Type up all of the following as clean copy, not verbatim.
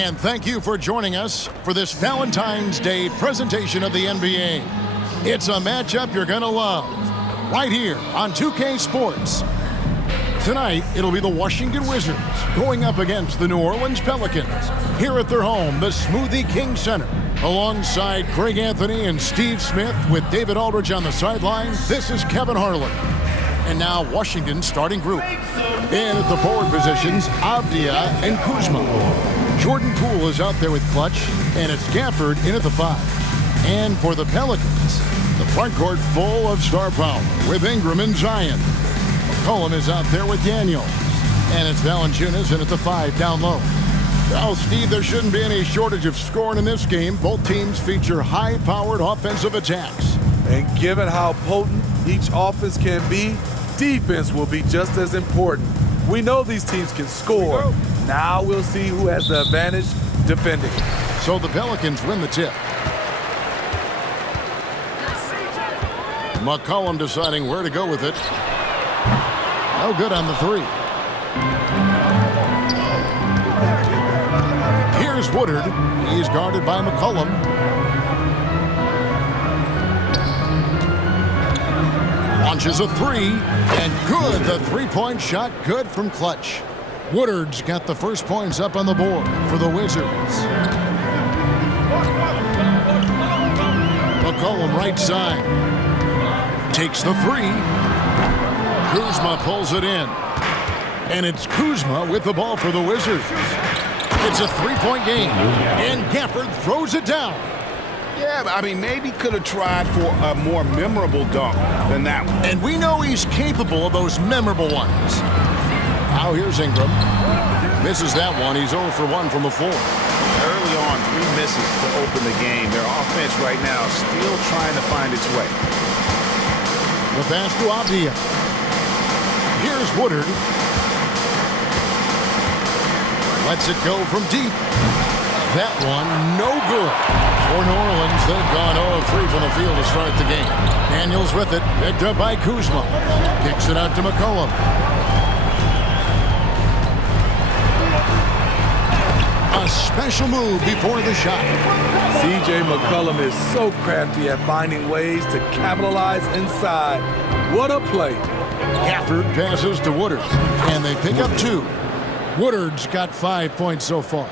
And thank you for joining us for this Valentine's Day presentation of the NBA. It's a matchup you're going to love right here on 2K Sports. Tonight, it'll be the Washington Wizards going up against the New Orleans Pelicans here at their home, the Smoothie King Center. Alongside Greg Anthony and Steve Smith with David Aldridge on the sideline, this is Kevin Harlan. And now Washington's starting group. In at the forward positions, Avdia and Kuzma. Jordan Poole is out there with Clutch, and it's Gafford in at the 5. And for the Pelicans, the front court full of star power with Ingram and Zion. McCollum is out there with Daniels, and it's Valanciunas in at the 5 down low. Well, Steve, there shouldn't be any shortage of scoring in this game. Both teams feature high-powered offensive attacks. And given how potent each offense can be, defense will be just as important. We know these teams can score. Now we'll see who has the advantage defending. So the Pelicans win the tip. McCollum deciding where to go with it. No good on the 3. Here's Woodard. He's guarded by McCollum. Launches a 3, and good. The three-point shot, good from Clutch. Woodard's got the first points up on the board for the Wizards. McCollum right side. Takes the 3. Kuzma pulls it in. And it's Kuzma with the ball for the Wizards. It's a three-point game. And Gafford throws it down. Yeah, I mean, maybe could have tried for a more memorable dunk than that one. And we know he's capable of those memorable ones. Now here's Ingram. Misses that one. He's 0 for 1 from the floor. Early on, 3 misses to open the game. Their offense right now still trying to find its way. The pass to Avdia. Here's Woodard. Lets it go from deep. That one, no good. For New Orleans, they've gone 0-3 from the field to start the game. Daniels with it, picked up by Kuzma. Kicks it out to McCollum. A special move before the shot. C.J. McCollum is so crafty at finding ways to capitalize inside. What a play. Gafford passes to Woodard, and they pick up 2. Woodard's got 5 points so far.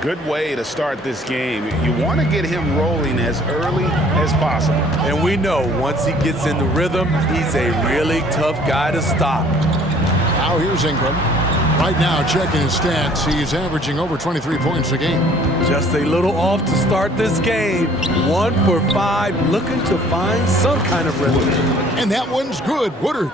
Good way to start this game. You want to get him rolling as early as possible. And we know once he gets in the rhythm, he's a really tough guy to stop. Now here's Ingram. Right now, checking his stats, he's averaging over 23 points a game. Just a little off to start this game. 1 for 5, looking to find some kind of rhythm. And that one's good. Woodard.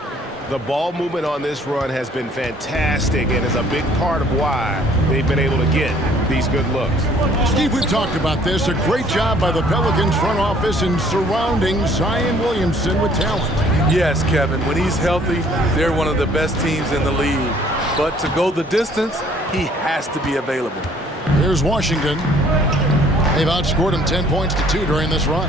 The ball movement on this run has been fantastic and is a big part of why they've been able to get these good looks. Steve, we've talked about this. A great job by the Pelicans front office in surrounding Zion Williamson with talent. Yes, Kevin. When he's healthy, they're one of the best teams in the league. But to go the distance, he has to be available. Here's Washington. They've outscored him 10 points to 2 during this run.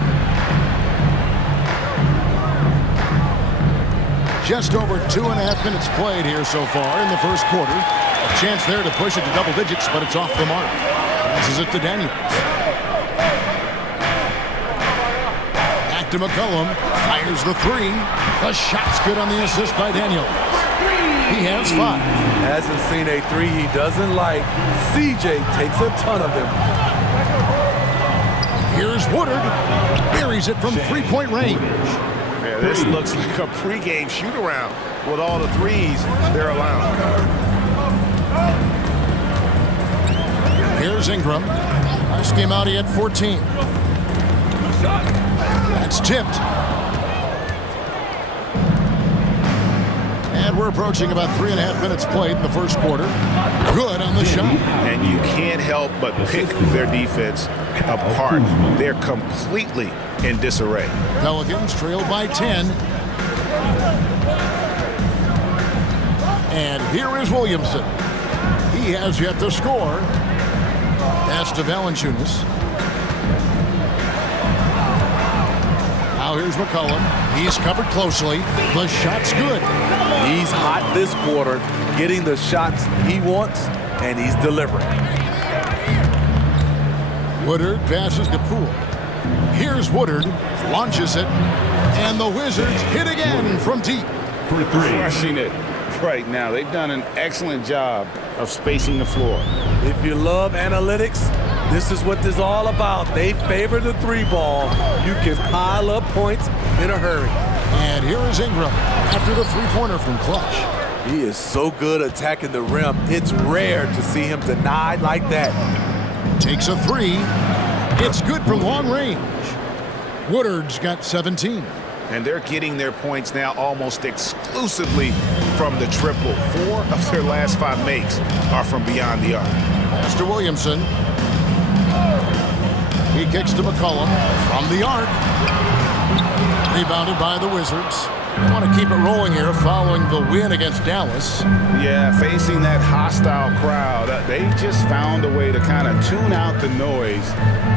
Just over 2.5 minutes played here so far in the first quarter. A chance there to push it to double digits, but it's off the mark. Passes it to Daniels. Back to McCollum. Fires the 3. The shot's good on the assist by Daniels. He has 5. Hasn't seen a 3 he doesn't like. CJ takes a ton of them. Here's Woodard. Buries it from three-point range. Yeah, this looks like a pregame shoot-around with all the 3s they're allowing. Here's Ingram. Last game out, he had 14. That's tipped. And we're approaching about 3.5 minutes played in the first quarter. Good on the shot. And you can't help but pick their defense apart. They're completely in disarray. Pelicans trailed by 10. And here is Williamson. He has yet to score. Pass to Valanciunas. Now here's McCollum. He's covered closely. The shot's good. He's hot this quarter, getting the shots he wants, and he's delivering. Woodard passes to Poole. Here's Woodard, launches it, and the Wizards hit again from deep. For three. Crushing it right now. They've done an excellent job of spacing the floor. If you love analytics, this is what this is all about. They favor the three ball. You can pile up points in a hurry. And here is Ingram after the three-pointer from Clutch. He is so good attacking the rim. It's rare to see him denied like that. Takes a three. It's good from long range. Woodard's got 17. And they're getting their points now almost exclusively from the triple. 4 of their last 5 makes are from beyond the arc. Pass to Williamson. He kicks to McCollum from the arc. Rebounded by the Wizards. They want to keep it rolling here following the win against Dallas. Yeah, facing that hostile crowd, they just found a way to kind of tune out the noise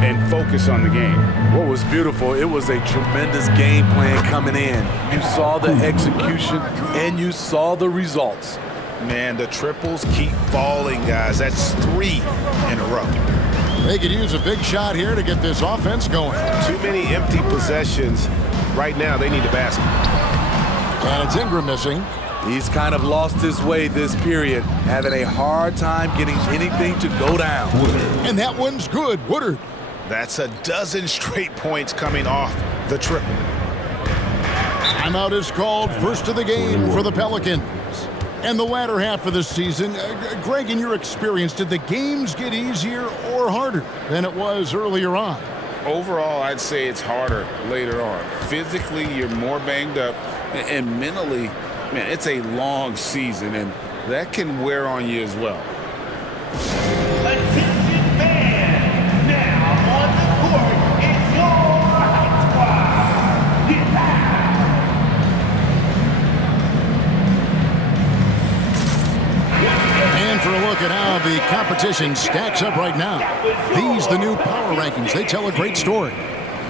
and focus on the game. What was beautiful, it was a tremendous game plan coming in. You saw the execution and you saw the results. Man, the triples keep falling, guys. That's 3 in a row. They could use a big shot here to get this offense going. Too many empty possessions. Right now, they need a basket. And it's Ingram missing. He's kind of lost his way this period, having a hard time getting anything to go down. And that one's good. Woodard. That's a dozen straight points coming off the triple. Timeout is called, first of the game for the Pelicans. And the latter half of the season, Greg, in your experience, did the games get easier or harder than it was earlier on? Overall, I'd say it's harder later on. Physically, you're more banged up, and mentally, man, it's a long season, and that can wear on you as well. Attention fans, now on the court is your hot squad. Get loud. And for a look at how the competition stacks up right now. These, the new power rankings, they tell a great story.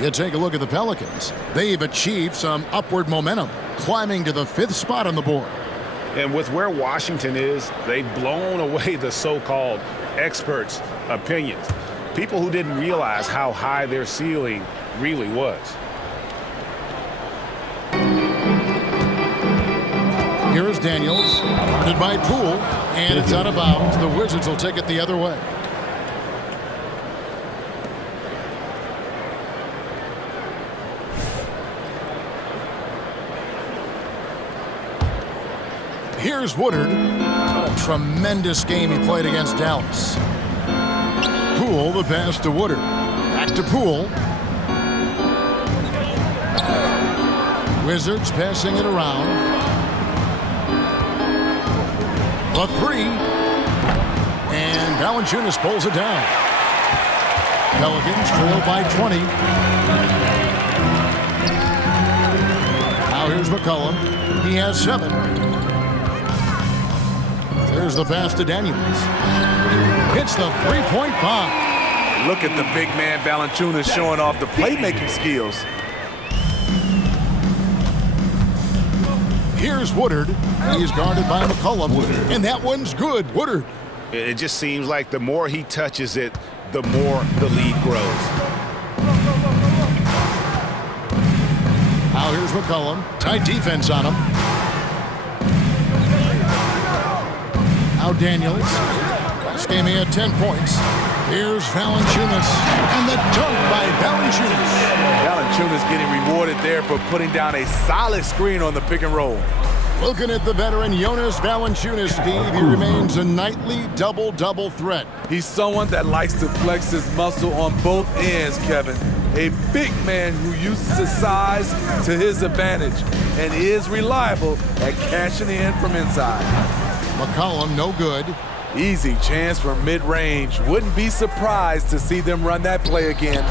You take a look at the Pelicans. They've achieved some upward momentum, climbing to the 5th spot on the board. And with where Washington is, they've blown away the so-called experts' opinions. People who didn't realize how high their ceiling really was. Here is Daniels, guarded by Poole, and it's out of bounds. The Wizards will take it the other way. Here's Woodard. What a tremendous game he played against Dallas. Poole, the pass to Woodard. Back to Poole. Wizards passing it around. The three. And Valanciunas pulls it down. Pelicans trail by 20. Now here's McCollum. He has 7. There's the pass to Daniels. Hits the three-point bomb. Look at the big man Valanciunas showing off the playmaking skills. Here's Woodard. He is guarded by McCollum. And that one's good. Woodard. It just seems like the more he touches it, the more the lead grows. Now here's McCollum. Tight defense on him. Now Daniels. Last game he had 10 points. Here's Valanciunas. And the dunk by Valanciunas. Valanciunas getting rewarded there for putting down a solid screen on the pick and roll. Looking at the veteran Jonas Valanciunas, Steve, he remains a nightly double-double threat. He's someone that likes to flex his muscle on both ends, Kevin. A big man who uses his size to his advantage and is reliable at cashing in from inside. McCollum, no good. Easy chance from mid-range. Wouldn't be surprised to see them run that play again.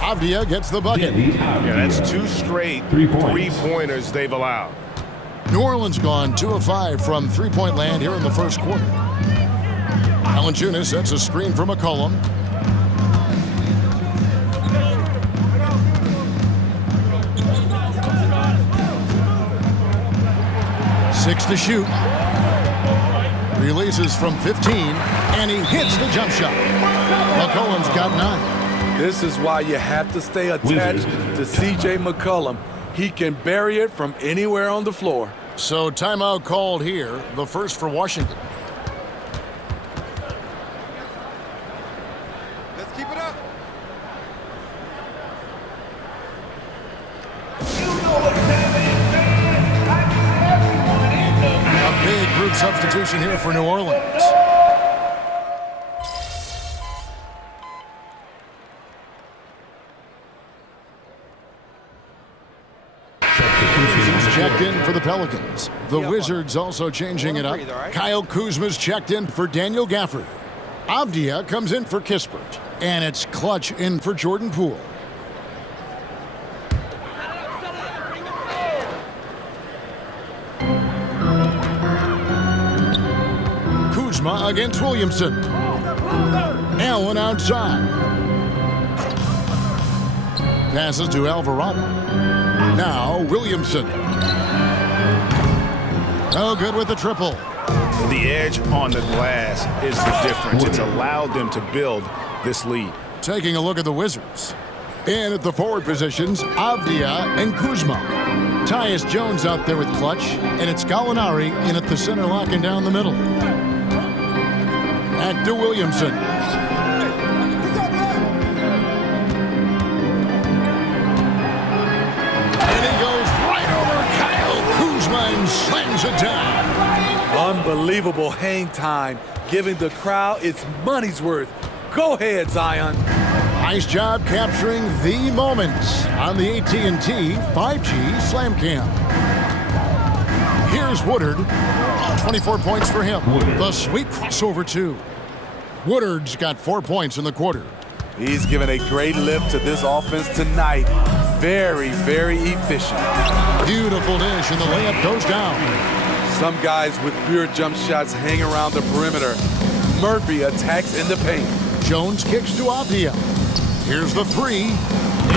Avdia gets the bucket. Yeah, that's 2 straight three-pointers they've allowed. New Orleans gone 2 of 5 from three-point land here in the first quarter. Valanciunas sets a screen for McCollum. Six to shoot. Releases from 15, and he hits the jump shot. McCollum's got 9. This is why you have to stay attached to C.J. McCollum. He can bury it from anywhere on the floor. So timeout called here, the first for Washington. Let's keep it up. You know what time it is, man. I need everyone in the A big group substitution here for New Orleans. He's checked in for the Pelicans. The Wizards also changing it up. Kyle Kuzma's checked in for Daniel Gafford. Avdia comes in for Kispert. And it's Clutch in for Jordan Poole. Kuzma against Williamson. Allen outside. Passes to Alvarado. Now Williamson. No good with the triple. The edge on the glass is the difference. It's allowed them to build this lead. Taking a look at the Wizards. And at the forward positions, Avdia and Kuzma. Tyus Jones out there with Clutch, and it's Gallinari in at the center, locking down the middle. Back to Williamson. And he goes right over Kyle Kuzma and slams it down. Unbelievable hang time, giving the crowd its money's worth. Go ahead, Zion. Nice job capturing the moments on the AT&T 5G Slam Cam. Here's Woodard. 24 points for him. The sweet crossover, too. Woodard's got 4 points in the quarter. He's given a great lift to this offense tonight. Very, very efficient. Beautiful dish, and the layup goes down. Some guys with pure jump shots hang around the perimeter. Murphy attacks in the paint. Jones kicks to Avdia. Here's the three.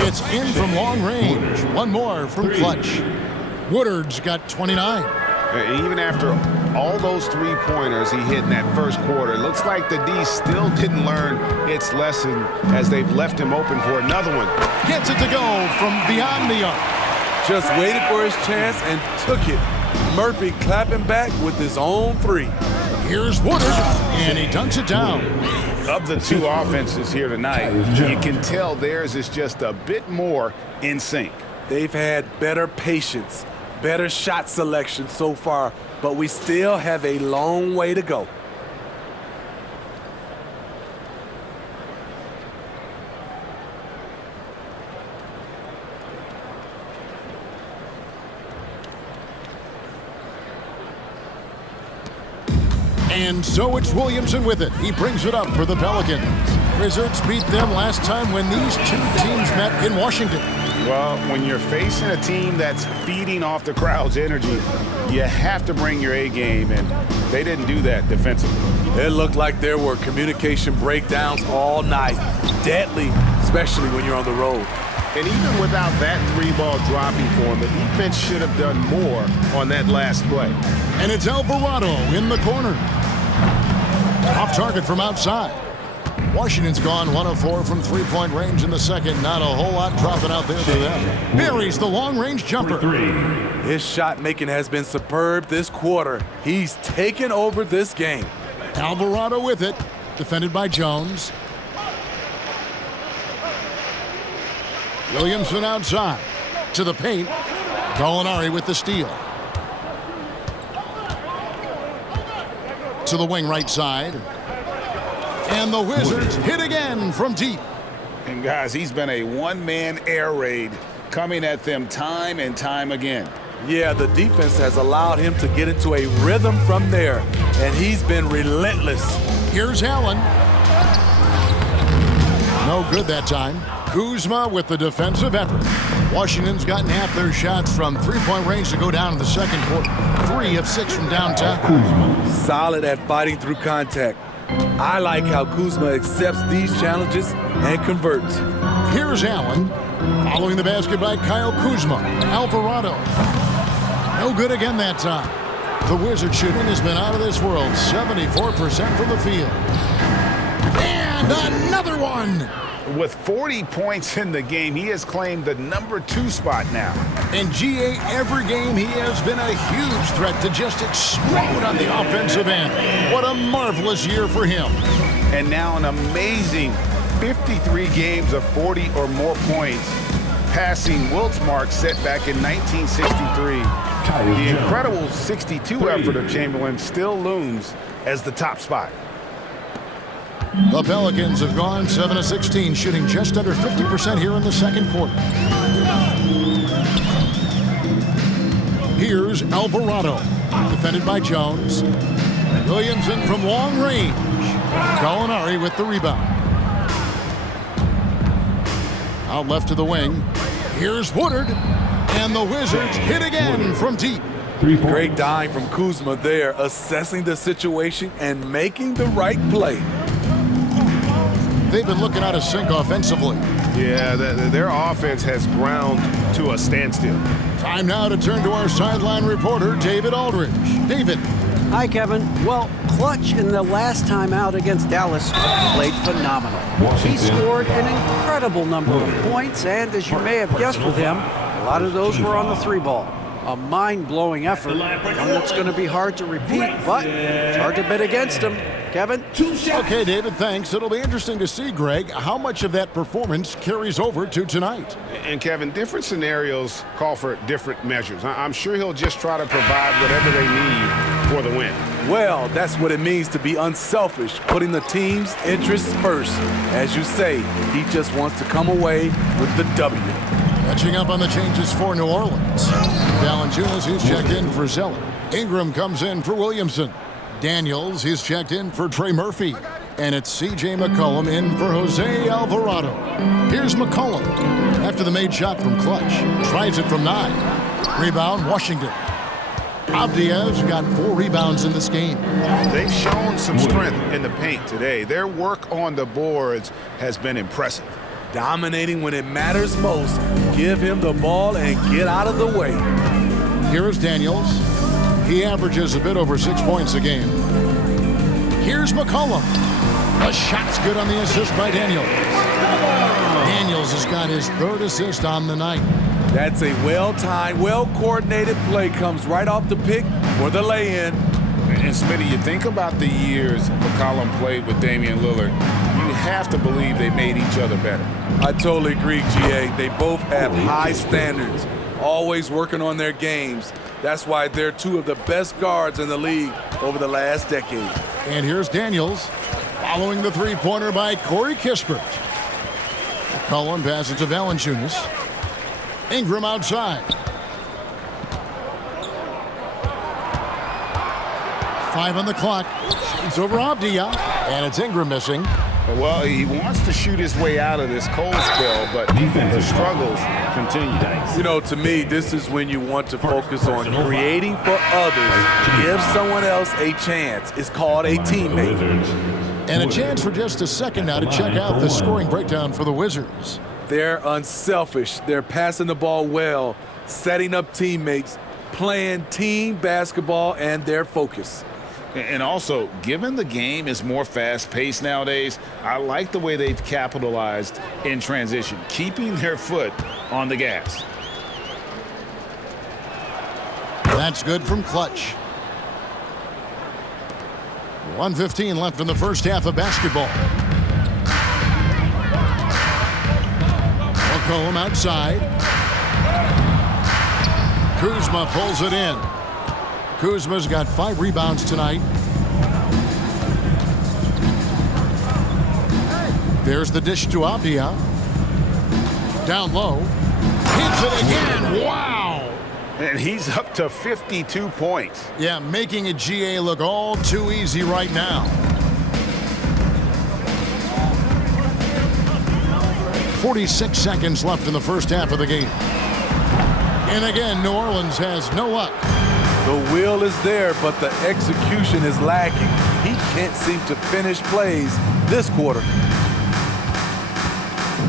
It's in from long range. One more from Clutch. Woodard's got 29. And even after all those three-pointers he hit in that first quarter, it looks like the D still didn't learn its lesson as they've left him open for another one. Gets it to go from beyond the arc. Just waited for his chance and took it. Murphy clapping back with his own three. Here's Woodard, and he dunks it down. Of the two offenses here tonight, you can tell theirs is just a bit more in sync. They've had better patience, better shot selection so far, but we still have a long way to go. And so it's Williamson with it. He brings it up for the Pelicans. Wizards beat them last time when these two teams met in Washington. Well, when you're facing a team that's feeding off the crowd's energy, you have to bring your A game, and they didn't do that defensively. It looked like there were communication breakdowns all night. Deadly, especially when you're on the road. And even without that three-ball dropping for him, the defense should have done more on that last play. And it's Alvarado in the corner. Off target from outside. Washington's gone 1 of 4 from three-point range in the second. Not a whole lot dropping out there for them. Buries the long-range jumper. His shot making has been superb this quarter. He's taken over this game. Alvarado with it. Defended by Jones. Williamson outside. To the paint. Gallinari with the steal. To the wing right side. And the Wizards hit again from deep. And guys, he's been a one-man air raid coming at them time and time again. Yeah, the defense has allowed him to get into a rhythm from there, and he's been relentless. Here's Allen. No good that time. Kuzma with the defensive effort. Washington's gotten half their shots from three-point range to go down in the second quarter. 3 of 6 from downtown. Solid at fighting through contact. I like how Kuzma accepts these challenges and converts. Here's Allen. Following the basket by Kyle Kuzma. Alvarado. No good again that time. The Wizard shooting has been out of this world. 74% from the field. And another one. With 40 points in the game, he has claimed the #2 spot now. In GA, every game he has been a huge threat to just explode on the offensive end. What a marvelous year for him. And now an amazing 53 games of 40 or more points, passing Wilt's mark set back in 1963. The incredible 62 effort of Chamberlain still looms as the top spot. The Pelicans have gone 7 of 16, shooting just under 50% here in the second quarter. Here's Alvarado, defended by Jones. Williamson from long range. Gallinari with the rebound. Out left to the wing. Here's Woodard. And the Wizards hit again from deep. Great dime from Kuzma there, assessing the situation and making the right play. They've been looking out of sync offensively. Yeah, their offense has ground to a standstill. Time now to turn to our sideline reporter, David Aldridge. David. Hi, Kevin. Well, Clutch in the last time out against Dallas played phenomenal. He scored an incredible number of points, and as you may have guessed with him, a lot of those were on the 3-ball. A mind-blowing effort, one that's going to be hard to repeat, but it's hard to bet against him. Kevin? Okay, David, thanks. It'll be interesting to see, Greg, how much of that performance carries over to tonight. And Kevin, different scenarios call for different measures. I'm sure he'll just try to provide whatever they need for the win. Well, that's what it means to be unselfish, putting the team's interests first. As you say, he just wants to come away with the W. Catching up on the changes for New Orleans. Valanciunas, who's checked in for Zeller. Ingram comes in for Williamson. Daniels, he's checked in for Trey Murphy. And it's C.J. McCollum in for Jose Alvarado. Here's McCollum after the made shot from Clutch. Tries it from 9. Rebound, Washington. Avdia's got 4 rebounds in this game. They've shown some strength in the paint today. Their work on the boards has been impressive. Dominating when it matters most. Give him the ball and get out of the way. Here's Daniels. He averages a bit over 6 points a game. Here's McCollum. The shot's good on the assist by Daniels. Daniels has got his 3rd assist on the night. That's a well-timed, well-coordinated play. Comes right off the pick for the lay-in. And Smitty, you think about the years McCollum played with Damian Lillard, you have to believe they made each other better. I totally agree, G.A. They both have high standards, always working on their games. That's why they're 2 of the best guards in the league over the last decade. And here's Daniels following the 3-pointer by Corey Kispert. McCollum passes to Valanciunas. Ingram outside. 5 on the clock. Shades over Avdia. And it's Ingram missing. Well, he wants to shoot his way out of this cold spell, but the struggles continue. You know, to me, this is when you want to focus on creating for others. Give someone else a chance. It's called a teammate. And a chance for just a second now to check out the scoring breakdown for the Wizards. They're unselfish. They're passing the ball well, setting up teammates, playing team basketball, and their focus. And also, given the game is more fast-paced nowadays, I like the way they've capitalized in transition, keeping their foot on the gas. That's good from Clutch. 1:15 left in the first half of basketball. McCollum outside. Kuzma pulls it in. Kuzma's got 5 rebounds tonight. There's the dish to Avdia. Down low. Hits it again. Wow! And he's up to 52 points. Yeah, making a GA look all too easy right now. 46 seconds left in the first half of the game. And again, New Orleans has no luck. The will is there, but the execution is lacking. He can't seem to finish plays this quarter.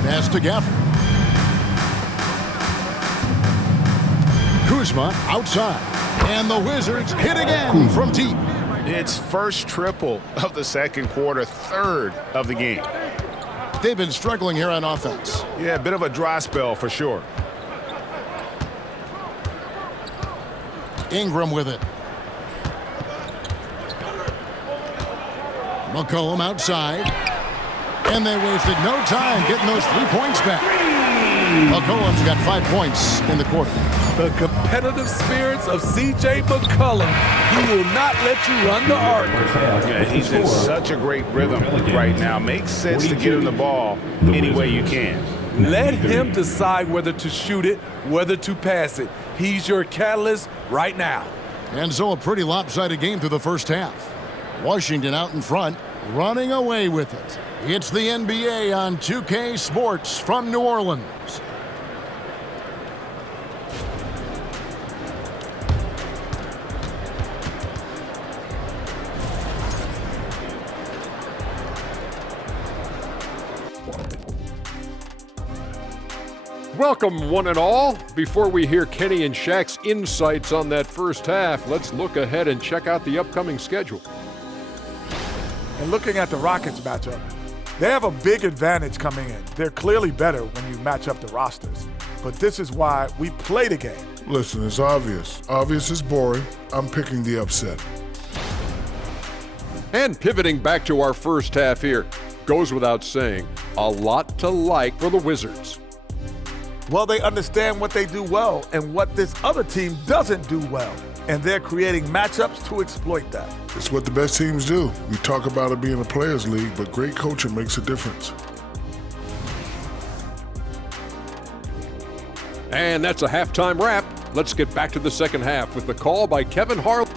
Pass to Gafford. Kuzma outside. And the Wizards hit again from deep. It's first triple of the second quarter, 3rd of the game. like they've been struggling here on offense. Yeah, a bit of a dry spell for sure. Ingram with it. McCollum outside. And they wasted no time getting those 3 points back. McCollum's got 5 points in the quarter. The competitive spirits of C.J. McCollum. He will not let you run the arc. Yeah, he's in such a great rhythm right now. Makes sense to get him the ball any way you can. Let him decide whether to shoot it, whether to pass it. He's your catalyst right now. And so a pretty lopsided game through the first half. Washington out in front, running away with it. It's the NBA on 2K Sports from New Orleans. Welcome, one and all. Before we hear Kenny and Shaq's insights on that first half, let's look ahead and check out the upcoming schedule. And looking at the Rockets matchup, they have a big advantage coming in. They're clearly better when you match up the rosters. But this is why we play the game. Listen, it's obvious. Obvious is boring. I'm picking the upset. And pivoting back to our first half here, goes without saying, a lot to like for the Wizards. Well, they understand what they do well and what this other team doesn't do well. And they're creating matchups to exploit that. It's what the best teams do. We talk about it being a players' league, but great coaching makes a difference. And that's a halftime wrap. Let's get back to the second half with the call by Kevin Harlan.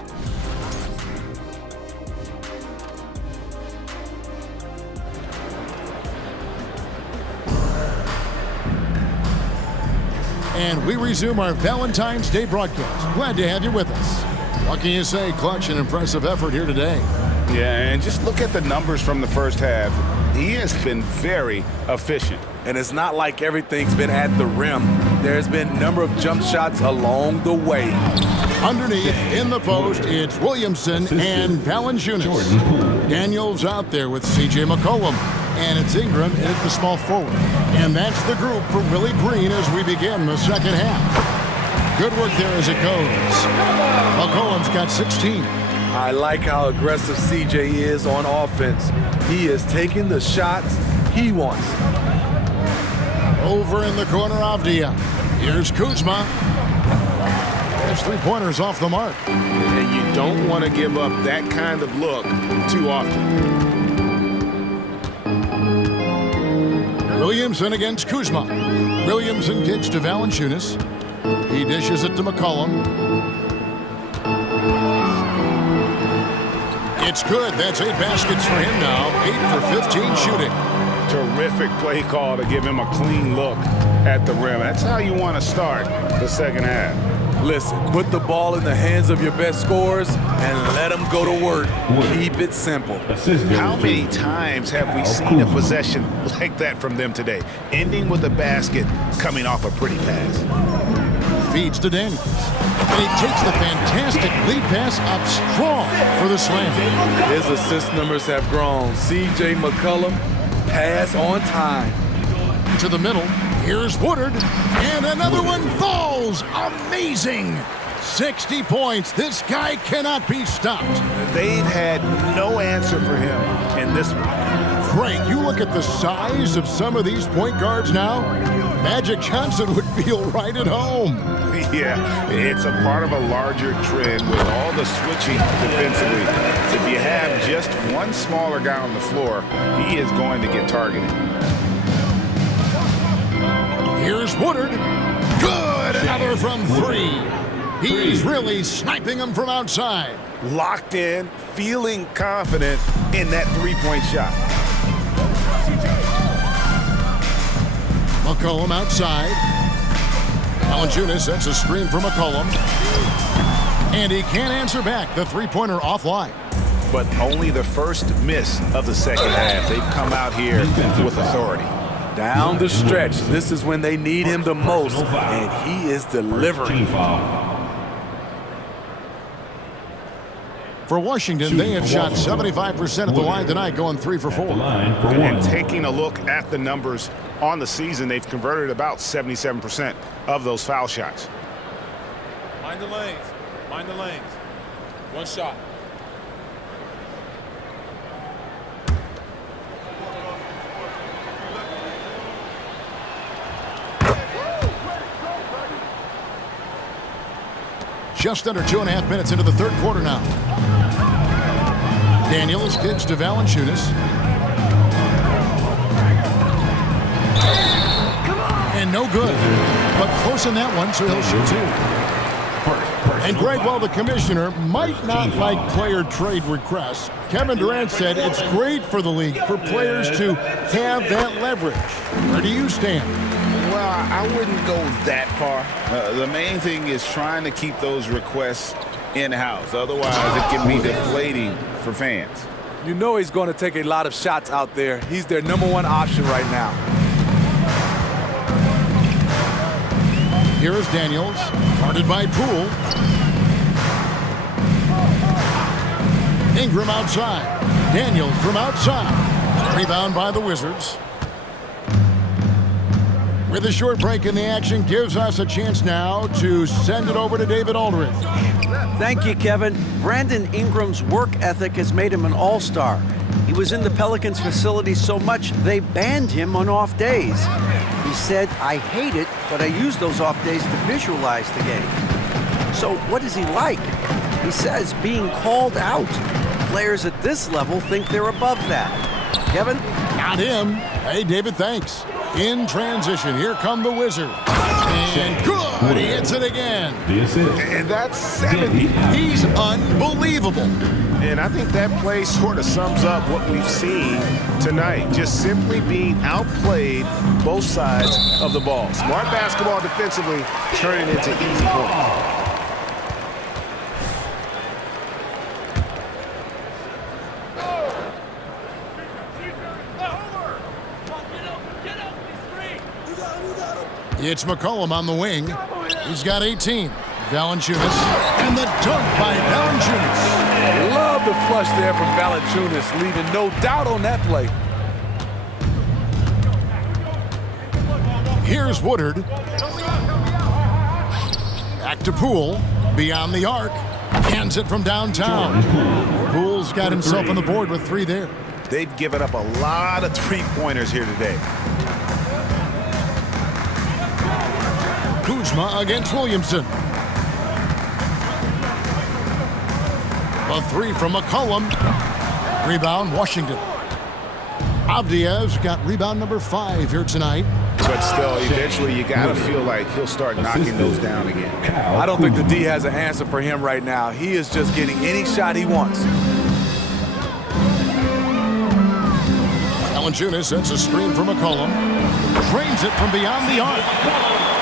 And we resume our Valentine's Day broadcast. Glad to have you with us. What can you say? Clutch and impressive effort here today. Yeah, and just look at the numbers from the first half. He has been very efficient. And it's not like everything's been at the rim. There's been a number of jump shots along the way. Underneath, in the post, it's Williamson and Valanciunas. Daniels out there with C.J. McCollum. And it's Ingram in at the small forward. And that's the group for Willie Green as we begin the second half. Good work there as it goes. McCollum's got 16. I like how aggressive CJ is on offense. He is taking the shots he wants. Over in the corner, Avdia. Here's Kuzma. His three-pointers off the mark. And you don't want to give up that kind of look too often. Williamson against Kuzma. Williamson kicks to Valanciunas. He dishes it to McCollum. It's good. That's 8 baskets for him now. 8 for 15 shooting. Terrific play call to give him a clean look at the rim. That's how you want to start the second half. Listen, put the ball in the hands of your best scorers and let them go to work. Keep it simple. How many times have we seen a possession like that from them today? Ending with a basket coming off a pretty pass. Feeds to Daniels. And he takes the fantastic lead pass up strong for the slam. His assist numbers have grown. C.J. McCollum, pass on time. To the middle. Here's Woodard, and another one falls. Amazing. 60 points. This guy cannot be stopped. They've had no answer for him in this one. Frank, you look at the size of some of these point guards now. Magic Johnson would feel right at home. Yeah, it's a part of a larger trend with all the switching defensively. If you have just one smaller guy on the floor, he is going to get targeted. Here's Woodard. Good. Another from 3. He's really sniping them from outside. Locked in, feeling confident in that three-point shot. McCollum outside. Valanciunas sets a screen for McCollum. And he can't answer back. The three-pointer offline. But only the first miss of the second half. They've come out here with authority. Down the stretch, this is when they need him the most, and he is delivering. For Washington, they have shot 75% at the line tonight, going 3 for 4. And taking a look at the numbers on the season, they've converted about 77% of those foul shots. Mind the lanes. Mind the lanes. One shot. Just under 2.5 minutes into the third quarter now. Daniels kicks to Valanciunas. And no good. But close in that one, so he'll shoot 2. And Greg, while the commissioner might not like player trade requests, Kevin Durant said it's great for the league for players to have that leverage. Where do you stand? Well, I wouldn't go that far. The main thing is trying to keep those requests in-house. Otherwise, it can be deflating for fans. You know he's going to take a lot of shots out there. He's their #1 option right now. Here is Daniels, guarded by Poole. Ingram outside. Daniels from outside. Rebound by the Wizards. With a short break in the action, gives us a chance now to send it over to David Aldridge. Thank you, Kevin. Brandon Ingram's work ethic has made him an all-star. He was in the Pelicans facility so much they banned him on off days. He said, "I hate it, but I use those off days to visualize the game." So what is he like? He says being called out. Players at this level think they're above that. Kevin? Not him. Hey, David, thanks. In transition, here come the Wizards. And good, he hits it again. And that's 70. He's unbelievable. And I think that play sort of sums up what we've seen tonight. Just simply being outplayed both sides of the ball. Smart basketball defensively, turning into easy points. It's McCollum on the wing. He's got 18. Valanciunas. And the dunk by Valanciunas. Love the flush there from Valanciunas, leaving no doubt on that play. Here's Woodard. Back to Poole. Beyond the arc. Hands it from downtown. Poole's got himself on the board with 3 there. They've given up a lot of three-pointers here today. Kuzma against Williamson. A 3 from McCollum. Rebound, Washington. Avdiev's got rebound number 5 here tonight. But still, eventually you got to feel like he'll start knocking those down again. I don't think the D has an answer for him right now. He is just getting any shot he wants. Valanciunas sets a screen for McCollum. Drains it from beyond the arc.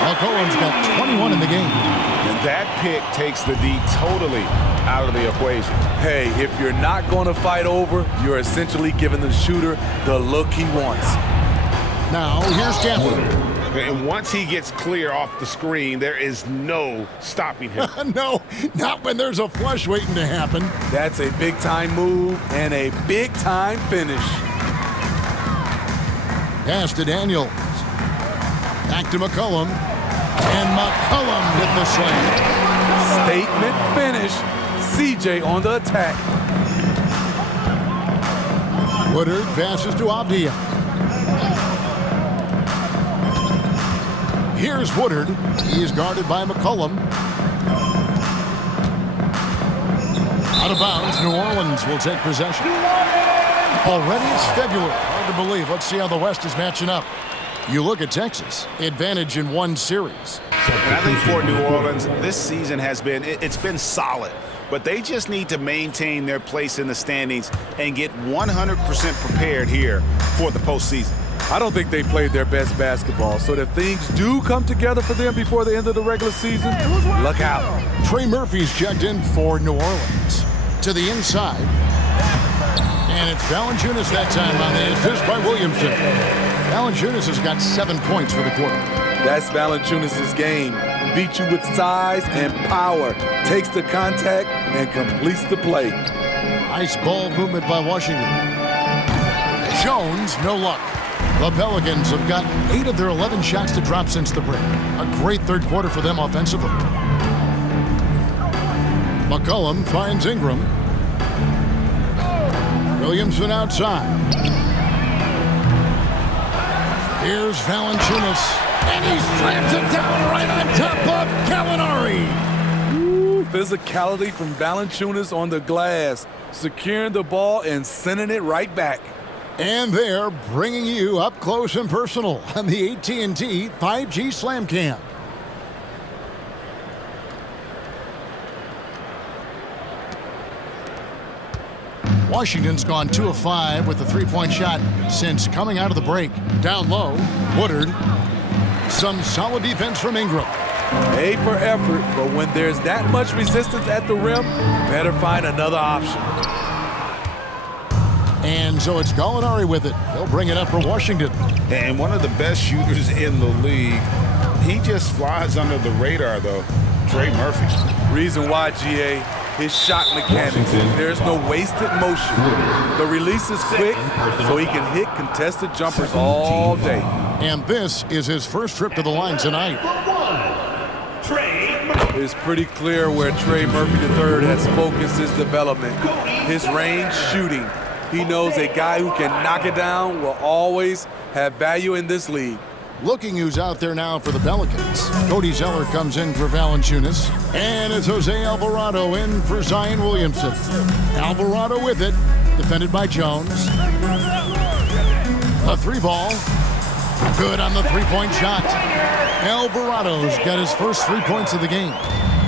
McCollum's got 21 in the game. And that pick takes the D totally out of the equation. Hey, if you're not going to fight over, you're essentially giving the shooter the look he wants. Now, here's Gafford. And once he gets clear off the screen, there is no stopping him. No, not when there's a flush waiting to happen. That's a big-time move and a big-time finish. Pass to Daniels. Back to McCollum. And McCollum with the slam. Statement finish. CJ on the attack. Woodard passes to Avdia. Here's Woodard. He's guarded by McCollum. Out of bounds, New Orleans will take possession. Already it's February. Hard to believe. Let's see how the West is matching up. You look at Texas, advantage in 1 series. And I think for New Orleans, this season has been, it's been solid. But they just need to maintain their place in the standings and get 100% prepared here for the postseason. I don't think they played their best basketball, so if things do come together for them before the end of the regular season, look out. Trey Murphy's checked in for New Orleans. To the inside. And it's Valanciunas that time on the assist by Williamson. Valanciunas has got 7 points for the quarter. That's Valanciunas' game. Beats you with size and power. Takes the contact and completes the play. Nice ball movement by Washington. Jones, no luck. The Pelicans have got 8 of their 11 shots to drop since the break. A great third quarter for them offensively. McCollum finds Ingram. Williamson outside. Here's Valanciunas. And he slams it down right on top of Gallinari. Ooh, physicality from Valanciunas on the glass, securing the ball and sending it right back. And they're bringing you up close and personal on the AT&T 5G Slam Cam. Washington's gone 2 of 5 with the three-point shot since coming out of the break. Down low, Woodard. Some solid defense from Ingram. A for effort, but when there's that much resistance at the rim, better find another option. And so it's Gallinari with it. He'll bring it up for Washington. And one of the best shooters in the league. He just flies under the radar, though. Trey Murphy. Reason why, GA, his shot mechanics. There's no wasted motion. The release is quick, so he can hit contested jumpers all day. And this is his first trip to the line tonight. It's pretty clear where Trey Murphy III has focused his development. His range shooting. He knows a guy who can knock it down will always have value in this league. Looking who's out there now for the Pelicans. Cody Zeller comes in for Valanciunas. And it's Jose Alvarado in for Zion Williamson. Alvarado with it. Defended by Jones. A 3-ball. Good on the three-point shot. Alvarado's got his first 3 points of the game.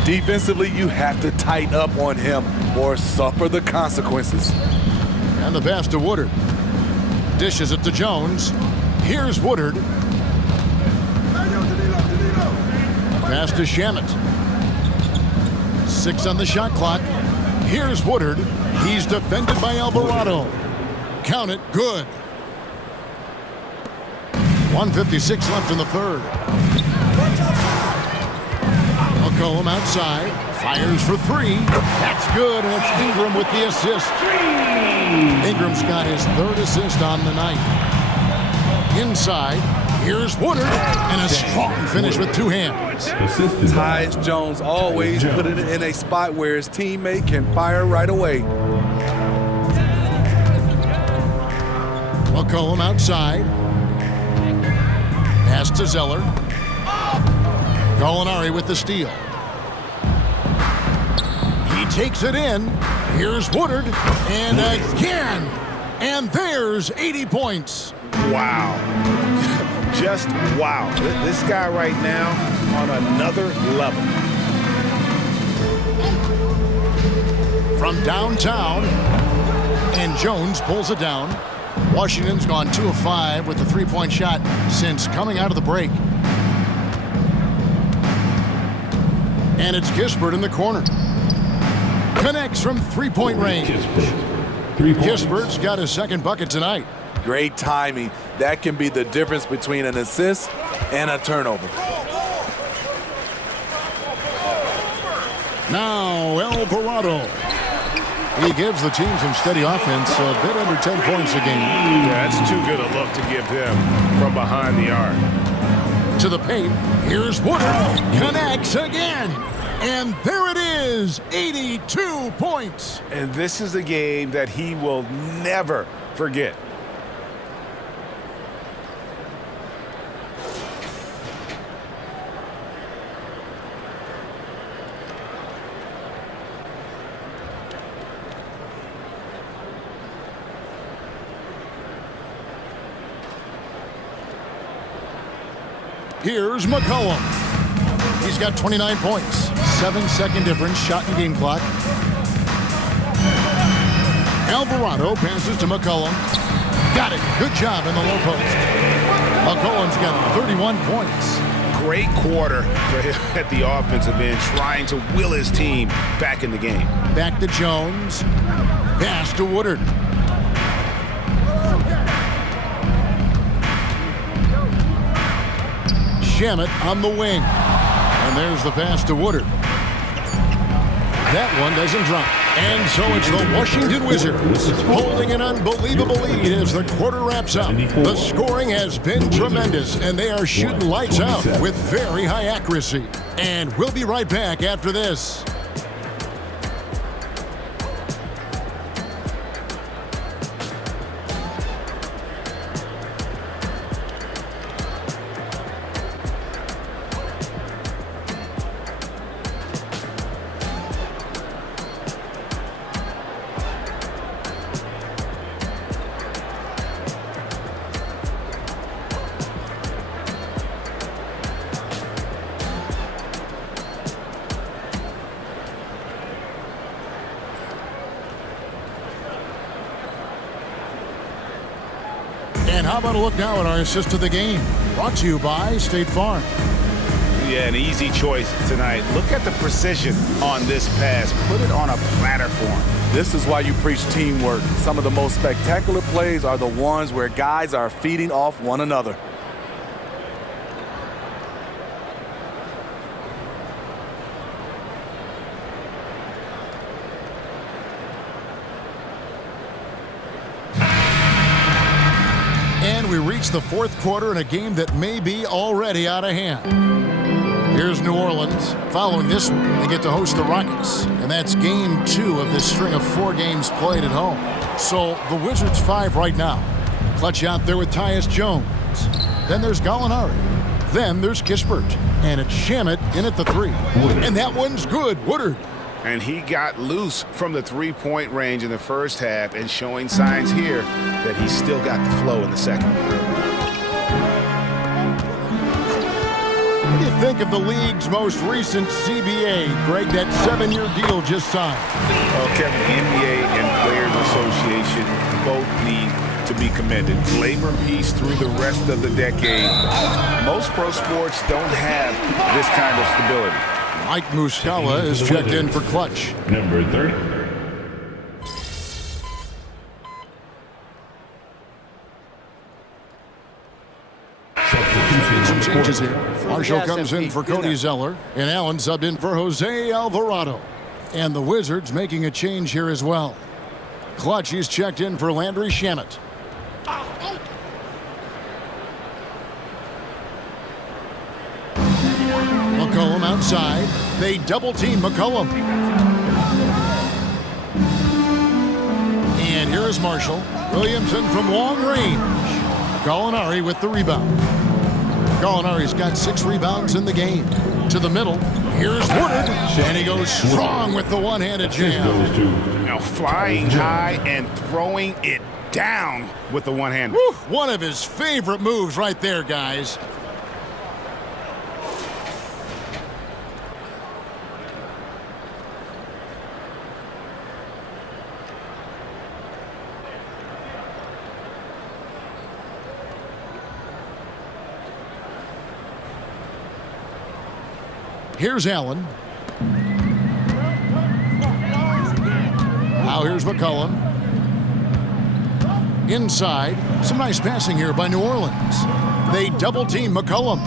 Defensively, you have to tighten up on him or suffer the consequences. And the pass to Woodard. Dishes it to Jones. Here's Woodard. Pass to Shamet. 6 on the shot clock. Here's Woodard. He's defended by Alvarado. Count it, good. 1:56 left in the third. McCollum outside. Fires for 3. That's good, and it's Ingram with the assist. Ingram's got his 3rd assist on the night. Inside. Here's Woodard, and a strong finish with 2 hands. Tyus Jones always put it in a spot where his teammate can fire right away. McCollum outside. Pass to Zeller. Gallinari with the steal. He takes it in. Here's Woodard, and again. And there's 80 points. Wow. Just wow. This guy right now on another level. From downtown, and Jones pulls it down. Washington's gone 2 of 5 with the three-point shot since coming out of the break. And it's Kispert in the corner. Connects from three-point range. Kispert's got his 2nd bucket tonight. Great timing. That can be the difference between an assist and a turnover. Now Alvarado. He gives the team some steady offense, a bit under 10 points a game. Yeah, that's too good a look to give him from behind the arc. To the paint, here's Woodard. Connects again. And there it is, 82 points. And this is a game that he will never forget. Here's McCollum. He's got 29 points, 7-second difference, shot and game clock. Alvarado passes to McCollum. Got it. Good job in the low post. McCollum's got 31 points. Great quarter for him at the offensive end, trying to will his team back in the game. Back to Jones. Pass to Woodard. Shamet on the wing. And there's the pass to Woodard. That one doesn't drop. And so it's the Washington Wizards holding an unbelievable lead as the quarter wraps up. The scoring has been tremendous, and they are shooting lights out with very high accuracy. And we'll be right back after this. And how about a look now at our assist to the game? Brought to you by State Farm. Yeah, an easy choice tonight. Look at the precision on this pass. Put it on a platter form. This is why you preach teamwork. Some of the most spectacular plays are the ones where guys are feeding off one another. And we reach the fourth quarter in a game that may be already out of hand. Here's New Orleans. Following this one, they get to host the Rockets. And that's game 2 of this string of 4 games played at home. So the Wizards 5 right now. Clutch out there with Tyus Jones. Then there's Gallinari. Then there's Kispert. And it's Shamet in at the 3. And that one's good. Woodard. And he got loose from the three-point range in the first half and showing signs here that he's still got the flow in the second. What do you think of the league's most recent CBA, Greg, that 7-year deal just signed? Well, Kevin, the NBA and Players Association both need to be commended. Labor peace through the rest of the decade. Most pro sports don't have this kind of stability. Mike Muscala is checked in for Clutch. Number 30. Some changes here. Marshall comes in for Cody Zeller, and Allen subbed in for Jose Alvarado. And the Wizards making a change here as well. Clutch, he's checked in for Landry Shamet. McCollum outside. They double-team McCollum. And here is Marshall. Williamson from long range. Gallinari with the rebound. Gallinari's got 6 rebounds in the game. To the middle. Here's Woodard. And he goes strong with the one-handed jam. Now flying high and throwing it down with the one-hand. One of his favorite moves right there, guys. Here's Allen. Now here's McCollum. Inside. Some nice passing here by New Orleans. They double-team McCollum.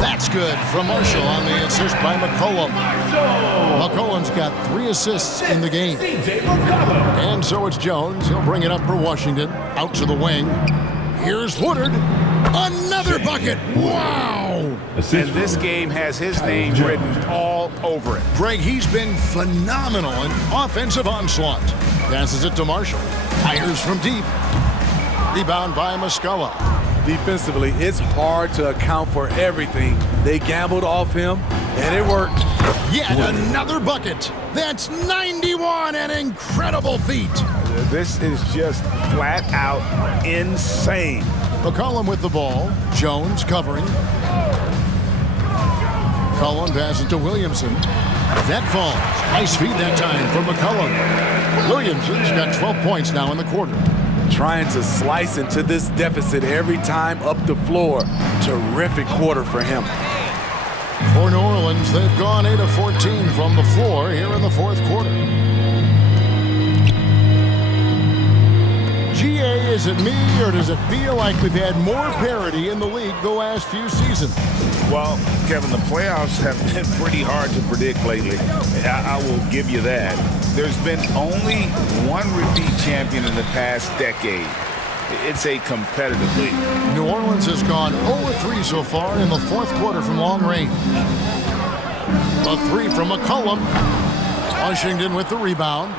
That's good from Marshall on the assist by McCollum. McCollum's got 3 assists in the game. And so it's Jones. He'll bring it up for Washington. Out to the wing. Here's Woodard. Another bucket. Wow. And this game has his name written all over it. Greg, he's been phenomenal in offensive onslaught. Passes it to Marshall. Fires from deep. Rebound by Muscala. Defensively, it's hard to account for everything. They gambled off him, and it worked. Yet another bucket. That's 91, an incredible feat. This is just flat out insane. McCollum with the ball. Jones covering. McCollum passes to Williamson. That falls. Nice feed that time from McCollum. Williamson's got 12 points now in the quarter. Trying to slice into this deficit every time up the floor. Terrific quarter for him. For New Orleans, they've gone 8 of 14 from the floor here in the fourth quarter. G.A. is it me, or does it feel like we've had more parity in the league the last few seasons? Well, Kevin, the playoffs have been pretty hard to predict lately. I will give you that. There's been only one repeat champion in the past decade. It's a competitive league. New Orleans has gone 0-3 so far in the fourth quarter from long range. A three from McCollum. Washington with the rebound.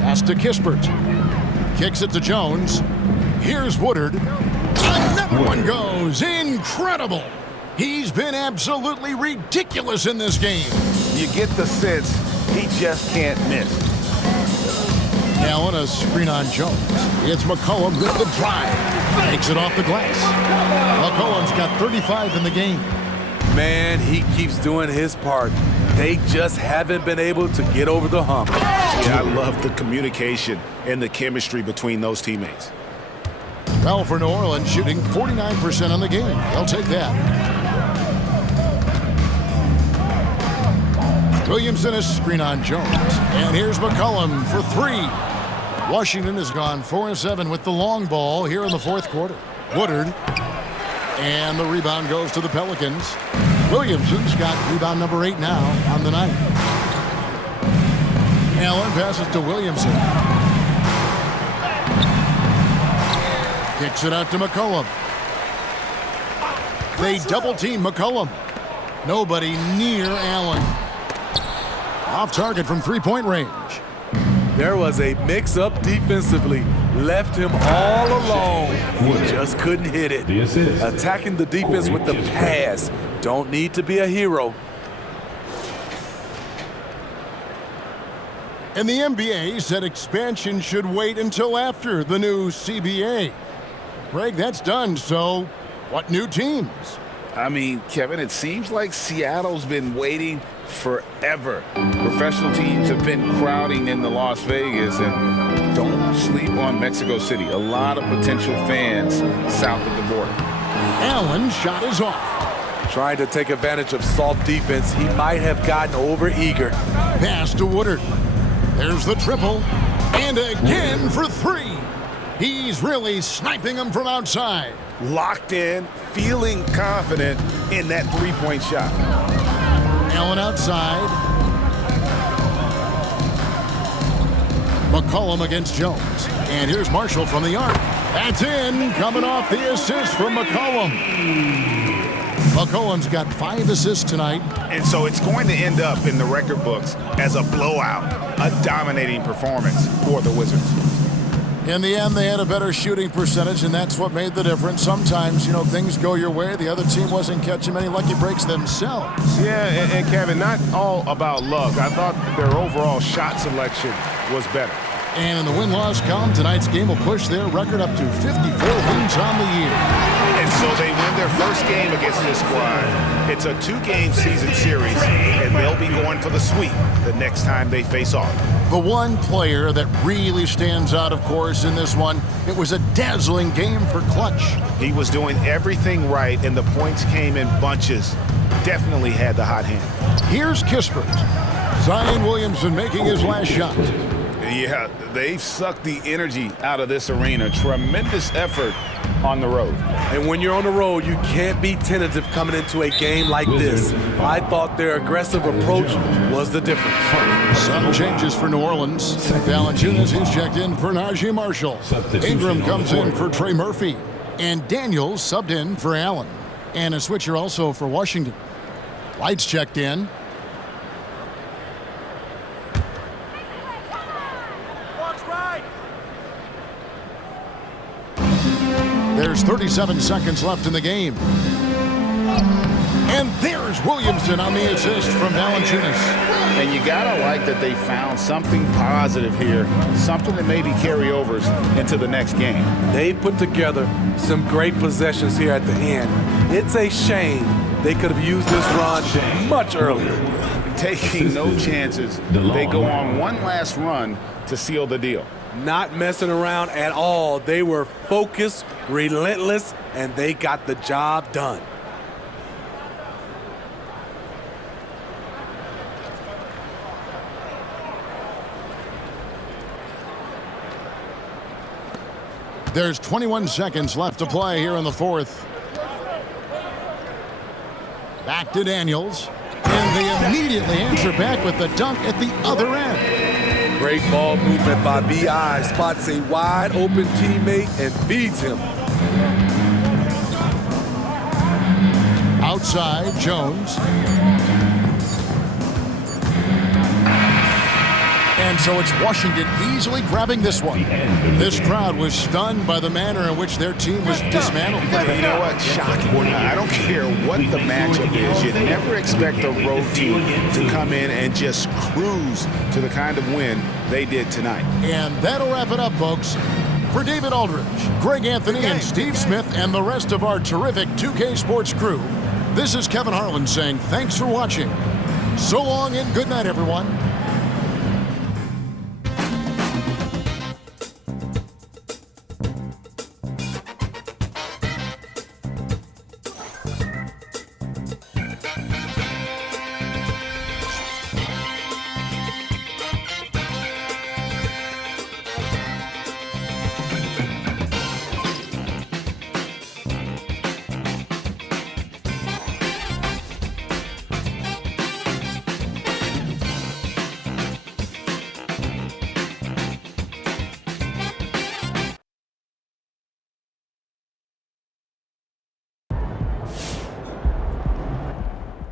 Pass to Kispert. Kicks it to Jones. Here's Woodard. Another one goes. Incredible. He's been absolutely ridiculous in this game. You get the sense he just can't miss. Allen, a screen on Jones. It's McCollum with the drive. Takes it off the glass. McCollum's got 35 in the game. Man, he keeps doing his part. They just haven't been able to get over the hump. Yeah, I love the communication and the chemistry between those teammates. Well, for New Orleans, shooting 49% on the game. They'll take that. Williamson is screen on Jones. And here's McCollum for three. Washington has gone 4-7 with the long ball here in the fourth quarter. Woodard. And the rebound goes to the Pelicans. Williamson's got rebound number 8 now on the night. Allen passes to Williamson. Kicks it out to McCollum. They double-team McCollum. Nobody near Allen. Off target from three-point range. There was a mix-up defensively. Left him all alone. He just couldn't hit it. Attacking the defense with the pass. Don't need to be a hero. And the NBA said expansion should wait until after the new CBA. Greg, that's done, so what new teams? I mean, Kevin, it seems like Seattle's been waiting forever. Professional teams have been crowding into Las Vegas, and don't sleep on Mexico City. A lot of potential fans south of the border. Allen shot is off. Trying to take advantage of soft defense, he might have gotten over-eager. Pass to Woodard. There's the triple. And again for three. He's really sniping them from outside. Locked in, feeling confident in that three-point shot. Allen outside. McCollum against Jones. And here's Marshall from the arc. That's in, coming off the assist from McCollum. McCollum's got 5 assists tonight. And so it's going to end up in the record books as a blowout, a dominating performance for the Wizards. In the end, they had a better shooting percentage, and that's what made the difference. Sometimes, you know, things go your way. The other team wasn't catching many lucky breaks themselves. Yeah, and Kevin, not all about luck. I thought their overall shot selection was better. And in the win-loss column, tonight's game will push their record up to 54 wins on the year. And so they win their first game against this squad. It's a 2-game season series, and they'll be going for the sweep the next time they face off. The one player that really stands out, of course, in this one, it was a dazzling game for Clutch. He was doing everything right, and the points came in bunches. Definitely had the hot hand. Here's Kispert. Zion Williamson making his last shot. Yeah, they've sucked the energy out of this arena. Tremendous effort on the road. And when you're on the road, you can't be tentative coming into a game like this. I thought their aggressive approach was the difference. Some changes for New Orleans. Valanciunas is checked in for Najee Marshall. Ingram comes in for Trey Murphy. And Daniels subbed in for Allen. And a switcher also for Washington. Lights checked in. There's 37 seconds left in the game. And there's Williamson on the assist from Valanciunas. And you gotta like that they found something positive here, something that maybe carry overs into the next game. They put together some great possessions here at the end. It's a shame they could have used this run much earlier. Taking no chances, they go on one last run to seal the deal. Not messing around at all. They were focused, relentless, and they got the job done. There's 21 seconds left to play here in the fourth. Back to Daniels. And they immediately answer back with the dunk at the other end. Great ball movement by B.I. Spots a wide open teammate and feeds him. Outside, Jones. And so it's Washington easily grabbing this one. This crowd was stunned by the manner in which their team was dismantled. You know what? Shocking. I don't care what the matchup is. You never expect a road team to come in and just cruise to the kind of win they did tonight. And that'll wrap it up, folks. For David Aldridge, Greg Anthony, and Steve Smith, and the rest of our terrific 2K Sports crew, this is Kevin Harlan saying thanks for watching. So long and good night, everyone.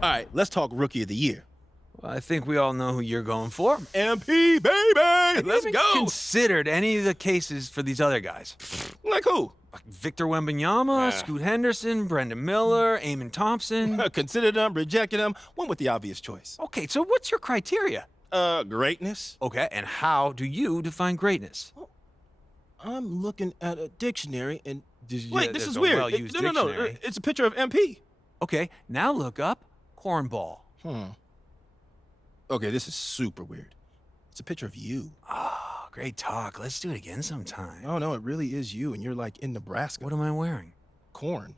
All right, let's talk Rookie of the Year. Well, I think we all know who you're going for. MP, baby! Let's go! Considered any of the cases for these other guys. Like who? Like Victor Wembanyama, Scoot Henderson, Brendan Miller, Eamon Thompson. Considered them, rejected them, went with the obvious choice. Okay, so what's your criteria? Greatness. Okay, and how do you define greatness? Well, I'm looking at a dictionary and... Wait, this is weird. No. It's a picture of MP. Okay, now look up cornball. Okay, this is super weird. It's a picture of you. Oh, great talk. Let's do it again sometime. Oh, no, it really is you, and you're like in Nebraska. What am I wearing? Corn.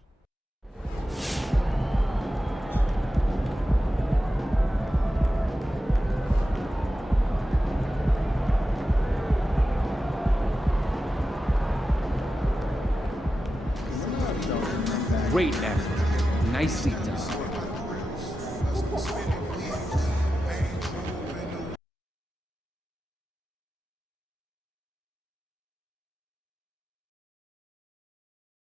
Great effort. Nice seat down.